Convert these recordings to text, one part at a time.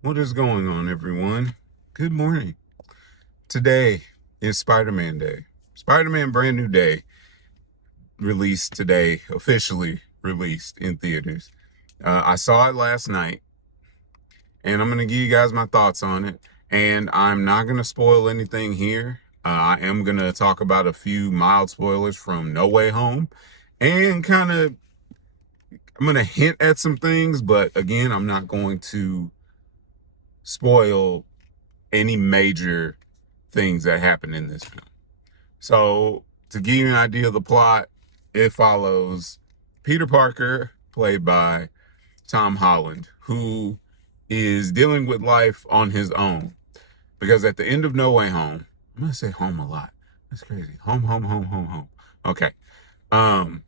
What is going on, everyone? Good morning. Today is Spider-Man Day. Spider-Man Brand New Day released today, officially released in theaters. I saw it last night, and I'm going to give you guys my thoughts on it. And I'm not going to spoil anything here. I am going to talk about a few mild spoilers from No Way Home, and I'm going to hint at some things, but again, I'm not going to spoil any major things that happen in this film. So, to give you an idea of the plot, it follows Peter Parker, played by Tom Holland, who is dealing with life on his own. Because at the end of No Way Home, I'm gonna say home a lot. That's crazy. Home, home, home, home, home. Okay. Um,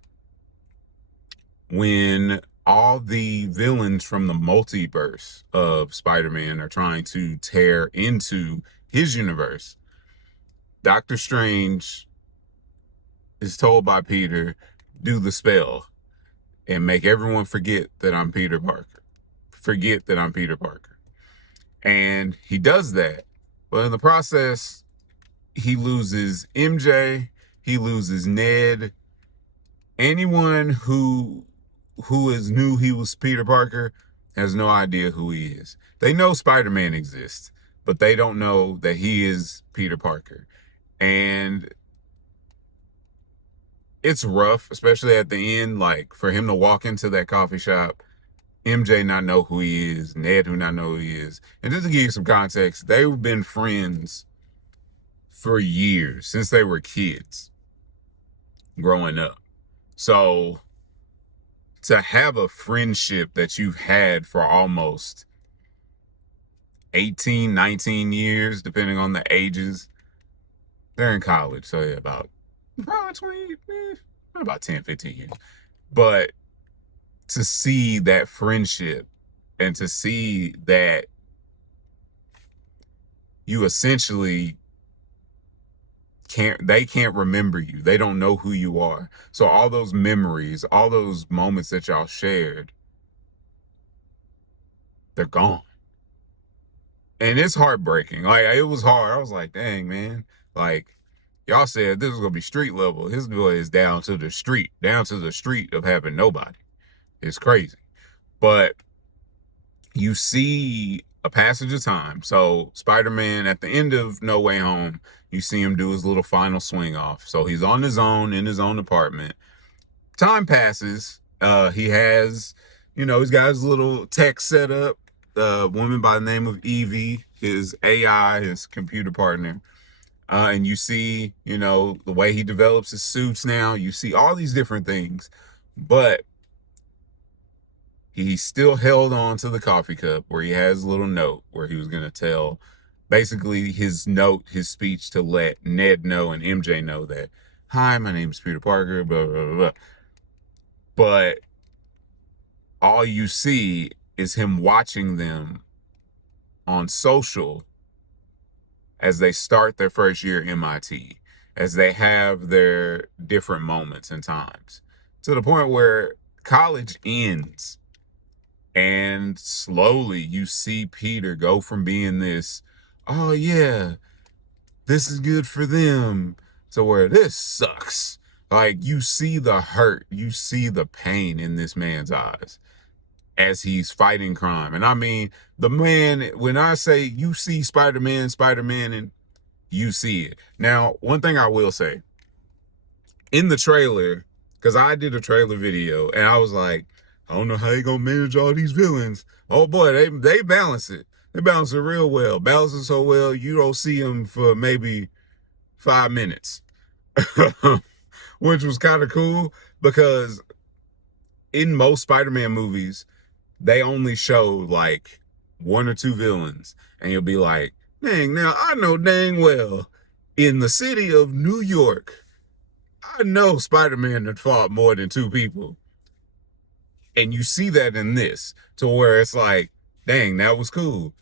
when all the villains from the multiverse of Spider-Man are trying to tear into his universe, Doctor Strange is told by Peter, do the spell and make everyone forget that I'm Peter Parker. Forget that I'm Peter Parker. And he does that. But in the process, he loses MJ, he loses Ned. Anyone who is knew he was Peter Parker has no idea who he is. They know Spider-Man exists, but they don't know that he is Peter Parker. And it's rough, especially at the end, like for him to walk into that coffee shop, MJ not know who he is, Ned who not know who he is. And just to give you some context, they've been friends for years, since they were kids growing up. So to have a friendship that you've had for almost 18, 19 years, depending on the ages, they're in college. So yeah, about probably 20, about 10, 15 years. But to see that friendship and to see that you essentially they can't remember you. They don't know who you are. So all those memories, all those moments that y'all shared, they're gone. And it's heartbreaking. Like, it was hard. I was like, dang, man. Like, y'all said this was gonna be street level. His boy is down to the street of having nobody. It's crazy. But you see a passage of time. So Spider-Man at the end of No Way Home, you see him do his little final swing off. So he's on his own in his own apartment. Time passes. He has, he's got his little tech set up. A woman by the name of Evie, his AI, his computer partner. And you see, the way he develops his suits now. You see all these different things. But he still held on to the coffee cup where he has a little note where he was going to tell basically his speech to let Ned know and MJ know that, hi, my name is Peter Parker, blah, blah, blah, blah. But all you see is him watching them on social as they start their first year at MIT, as they have their different moments and times, to the point where college ends. And slowly you see Peter go from being this, oh yeah, this is good for them, to where this sucks. Like, you see the hurt, you see the pain in this man's eyes as he's fighting crime. And I mean, the man, when I say you see Spider-Man, and you see it. Now, one thing I will say, in the trailer, because I did a trailer video, and I was like, I don't know how you gonna manage all these villains. Oh boy, they balance it. They balance it real well. Balance it so well, you don't see them for maybe 5 minutes. Which was kind of cool, because in most Spider-Man movies, they only show like one or two villains. And you'll be like, dang, now I know dang well, in the city of New York, I know Spider-Man had fought more than two people. And you see that in this, to where it's like, dang, that was cool.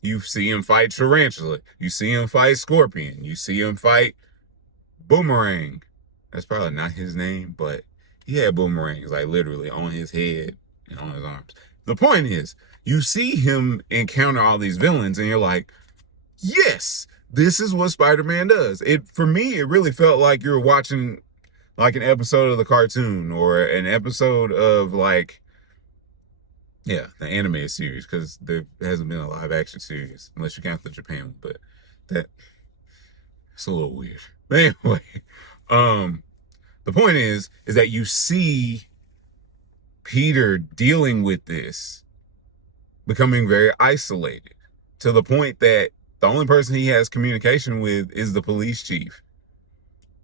You see him fight Tarantula. You see him fight Scorpion. You see him fight Boomerang. That's probably not his name, but he had boomerangs, like literally on his head and on his arms. The point is, you see him encounter all these villains, and you're like, yes, this is what Spider-Man does. For me, it really felt like you were watching like an episode of the cartoon or an episode of like, yeah, the animated series, because there hasn't been a live action series unless you count the Japan one, but it's a little weird. But anyway, the point is that you see Peter dealing with this, becoming very isolated to the point that the only person he has communication with is the police chief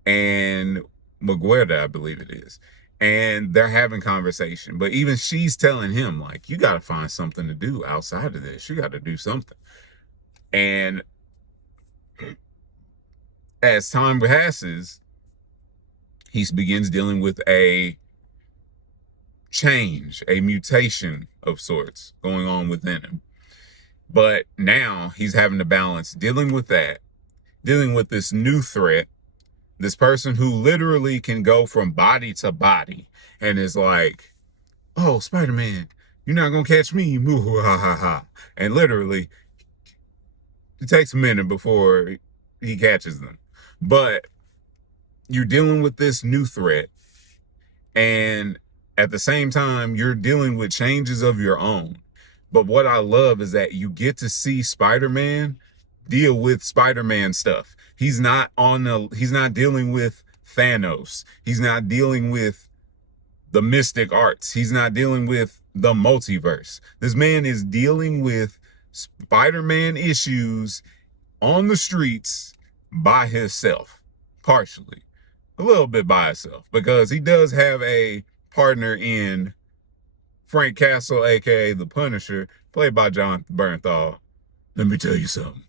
and Maguire, I believe it is. And they're having conversation. But even she's telling him, like, you got to find something to do outside of this. You got to do something. And as time passes, he begins dealing with a change, a mutation of sorts going on within him. But now he's having to balance dealing with that, dealing with this new threat, this person who literally can go from body to body and is like, oh, Spider-Man, you're not going to catch me. Moo, ha, ha, ha. And literally, it takes a minute before he catches them. But you're dealing with this new threat. And at the same time, you're dealing with changes of your own. But what I love is that you get to see Spider-Man deal with Spider-Man stuff. He's not dealing with Thanos. He's not dealing with the mystic arts. He's not dealing with the multiverse. This man is dealing with Spider-Man issues on the streets by himself, partially. A little bit by himself, because he does have a partner in Frank Castle, aka the Punisher, played by Jon Bernthal. Let me tell you something.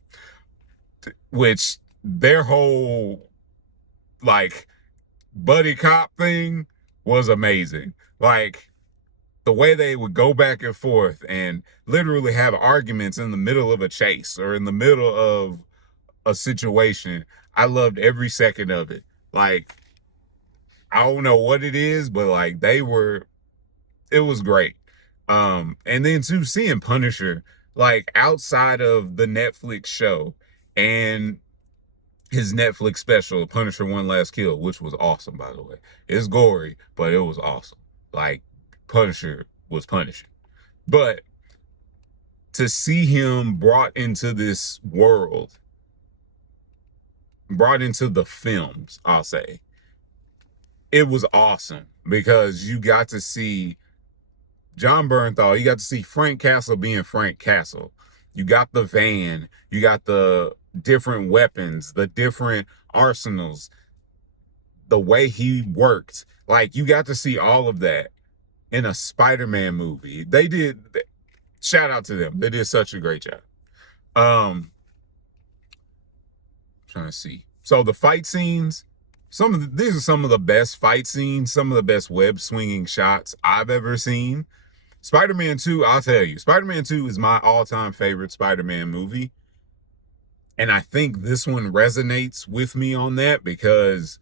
Which their whole like buddy cop thing was amazing. Like the way they would go back and forth and literally have arguments in the middle of a chase or in the middle of a situation. I loved every second of it. Like, I don't know what it is, but like it was great. And then too, seeing Punisher, like outside of the Netflix show and his Netflix special, Punisher One Last Kill, which was awesome, by the way. It's gory, but it was awesome. Like, Punisher was punishing. But to see him brought into this world, brought into the films, I'll say, it was awesome because you got to see Jon Bernthal, you got to see Frank Castle being Frank Castle. You got the van, you got the different weapons, the different arsenals, the way he worked. Like, you got to see all of that in a Spider-Man movie. They did, shout out to them. They did such a great job. Trying to see. So the fight scenes, these are some of the best fight scenes, some of the best web swinging shots I've ever seen. Spider-Man 2, I'll tell you, Spider-Man 2 is my all-time favorite Spider-Man movie. And I think this one resonates with me on that because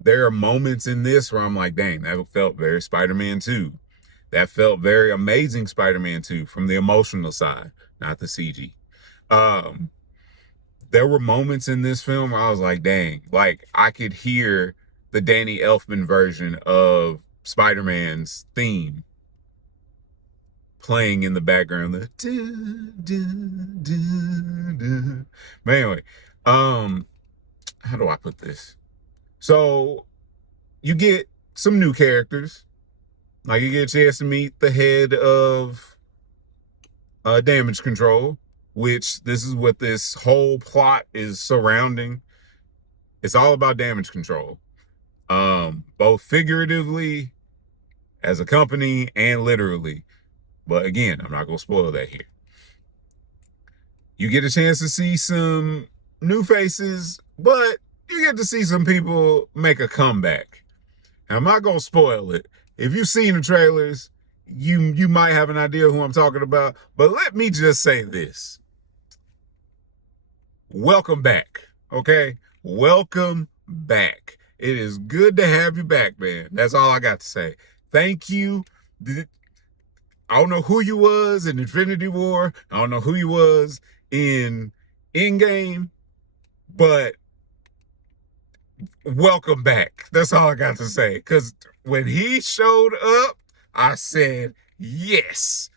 there are moments in this where I'm like, dang, that felt very Spider-Man 2. That felt very Amazing Spider-Man 2 from the emotional side, not the CG. There were moments in this film where I was like, dang, like I could hear the Danny Elfman version of Spider-Man's theme playing in the background. The But anyway, how do I put this? So you get some new characters. Like you get a chance to meet the head of Damage Control, which this is what this whole plot is surrounding. It's all about Damage Control. Both figuratively as a company and literally. But again, I'm not going to spoil that here. You get a chance to see some new faces, but you get to see some people make a comeback. Now, I'm not going to spoil it. If you've seen the trailers, you might have an idea who I'm talking about. But let me just say this. Welcome back, okay? Welcome back. It is good to have you back, man. That's all I got to say. Thank you. I don't know who you was in Infinity War. I don't know who you was in Endgame, but welcome back. That's all I got to say. Because when he showed up, I said, yes,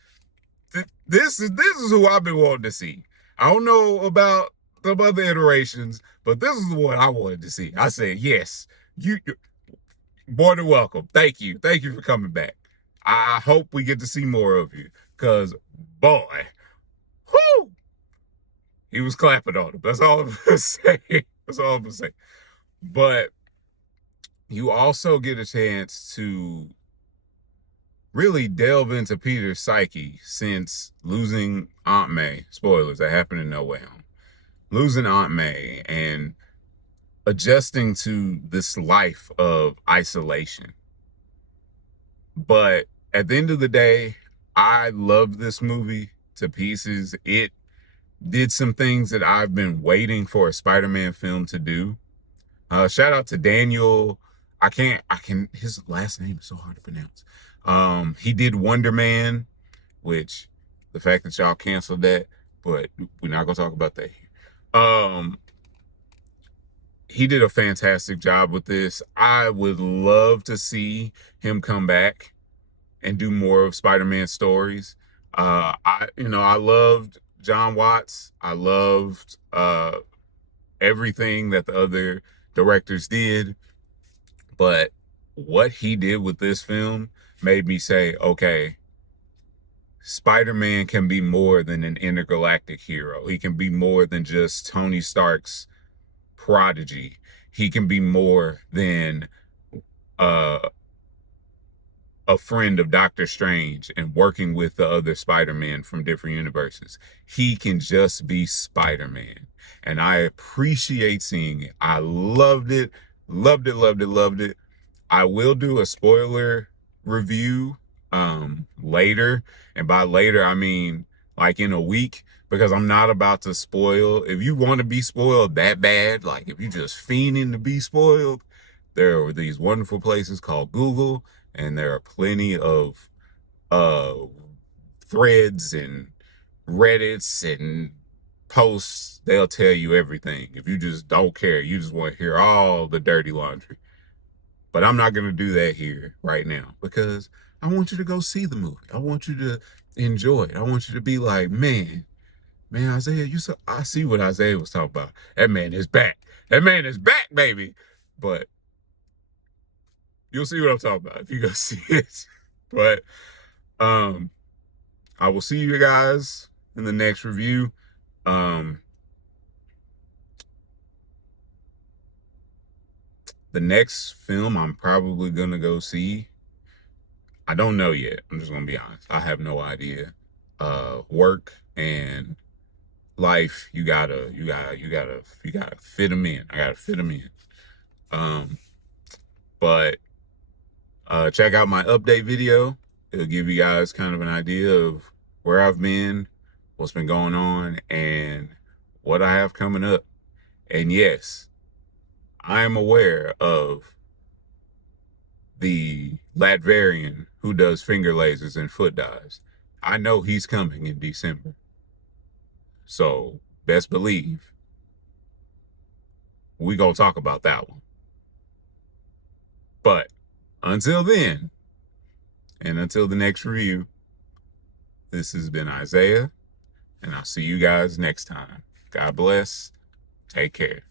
this is who I've been wanting to see. I don't know about some other iterations, but this is what I wanted to see. I said, yes, you more than welcome. Thank you. Thank you for coming back. I hope we get to see more of you. Because, boy, whoo, he was clapping on him. That's all I'm going to say. That's all I'm going to say. But you also get a chance to really delve into Peter's psyche since losing Aunt May. Spoilers, that happened in No Way Home. Losing Aunt May and adjusting to this life of isolation. But at the end of the day, I love this movie to pieces. It did some things that I've been waiting for a Spider-Man film to do. Shout out to Daniel. His last name is so hard to pronounce. He did Wonder Man, which the fact that y'all canceled that, but we're not gonna talk about that here. He did a fantastic job with this. I would love to see him come back and do more of Spider-Man stories. I loved John Watts. I loved everything that the other directors did, but what he did with this film made me say, okay, Spider-Man can be more than an intergalactic hero. He can be more than just Tony Stark's prodigy. He can be more than a friend of Doctor Strange and working with the other Spider-Man from different universes. He can just be Spider-Man. And I appreciate seeing it. I loved it. Loved it, loved it, loved it. I will do a spoiler review later. And by later, I mean like in a week, because I'm not about to spoil. If you want to be spoiled that bad, like if you just fiending to be spoiled, there are these wonderful places called Google, and there are plenty of threads and Reddits and posts. They'll tell you everything. If you just don't care, you just want to hear all the dirty laundry. But I'm not going to do that here right now, because I want you to go see the movie. I want you to enjoy it. I want you to be like, man, Isaiah, I see what Isaiah was talking about. That man is back. That man is back, baby. But you'll see what I'm talking about if you go see it. But I will see you guys in the next review. The next film I'm probably gonna go see, I don't know yet. I'm just gonna be honest. I have no idea. Work and life, you gotta fit them in. I gotta fit them in. But check out my update video. It'll give you guys kind of an idea of where I've been, what's been going on, and what I have coming up. And yes, I am aware of the Latverian who does finger lasers and foot dives. I know he's coming in December. So best believe we gonna talk about that one. But until then, and until the next review, this has been Isaiah, and I'll see you guys next time. God bless. Take care.